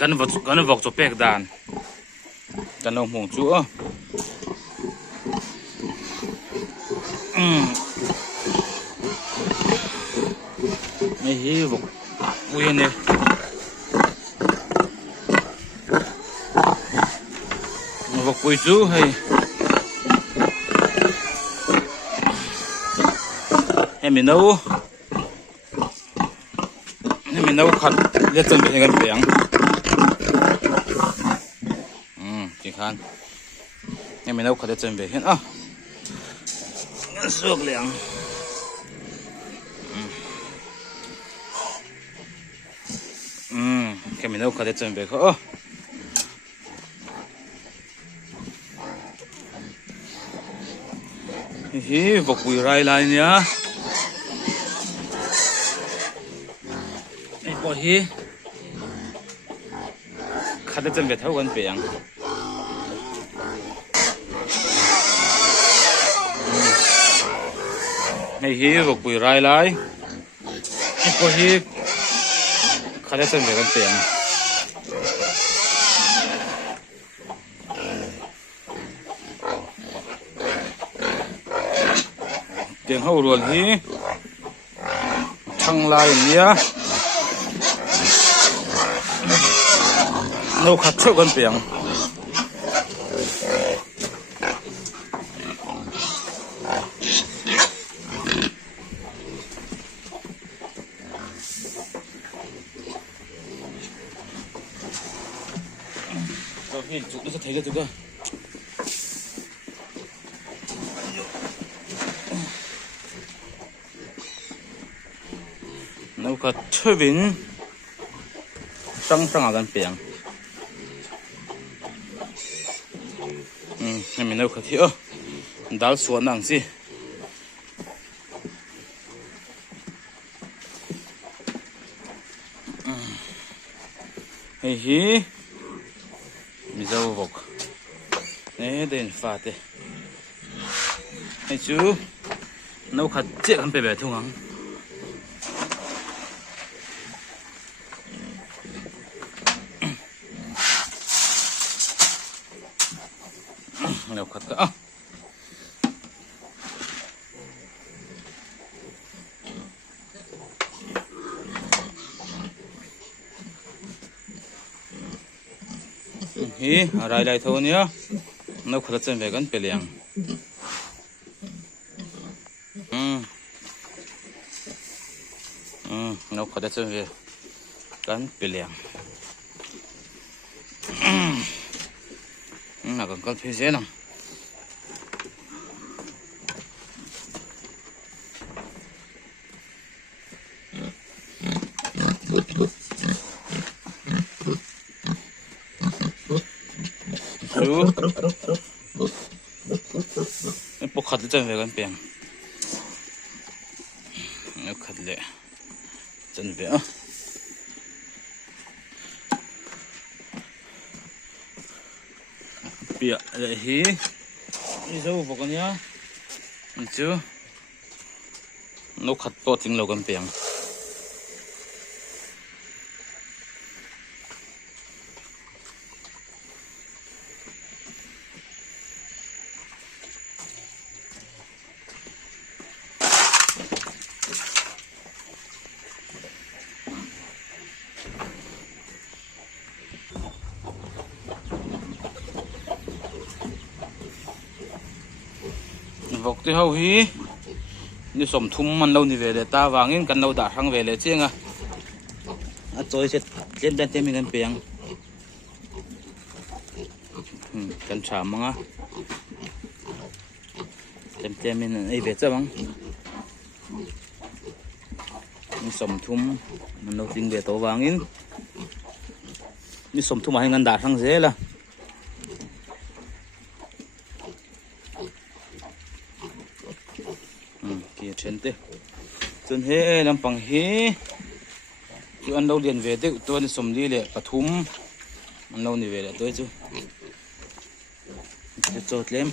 kan vok cho pek dan kan lo mong chu này hi vok ui nè vok ui chu hay mình nấu khát để chuẩn bị cái biển chỉ khăn mình nấu khát để chuẩn bị hiện suốt liền cái mình nấu khát để chuẩn bị khó hi vọc bụi rai lại nhá bỏ hi khát để chuẩn bị thấu con biển này hi vọc bụi rai lại bỏ hi khát để chuẩn bị con biển tiếng hậu luôn hi thăng lại nhá nấu khát cho con biển rồi hiện chụp nó sẽ thấy được cơ nấu khát cho biển trăng trăng con biển mình nấu khát thiêu đảo xuống nặng gì hey hi mình dâu vọc nè đèn pha thế hey chú nấu khát chết con bè bè thông hăng nấu khát cả hi rai lại thôi nhá nấu khát chân về con bè liang nấu khát chân về con bè liang là còn con phía dưới nào bốc khát chân về con biển nó khát lệ chân về bịa lại hí đi dâu vào con nhá chứ nó khát to chính là con biển vọc thì hầu hí như sầm thum man lâu thì về để ta vàng in cần lâu đã sang về để chiêng tôi sẽ lên trên tên mình cần biển cần chạm mà tên mình ấy về chưa bằng như sầm thum man lâu tiếng về tổ vàng in như sầm thum mà hay ngân đã sang dễ là kia trên thế chân hết làm bằng hết chứ ăn đâu liền về thế tôi sầm đi lệ cả thúng ăn đâu thì về lại tôi chứ chốt lên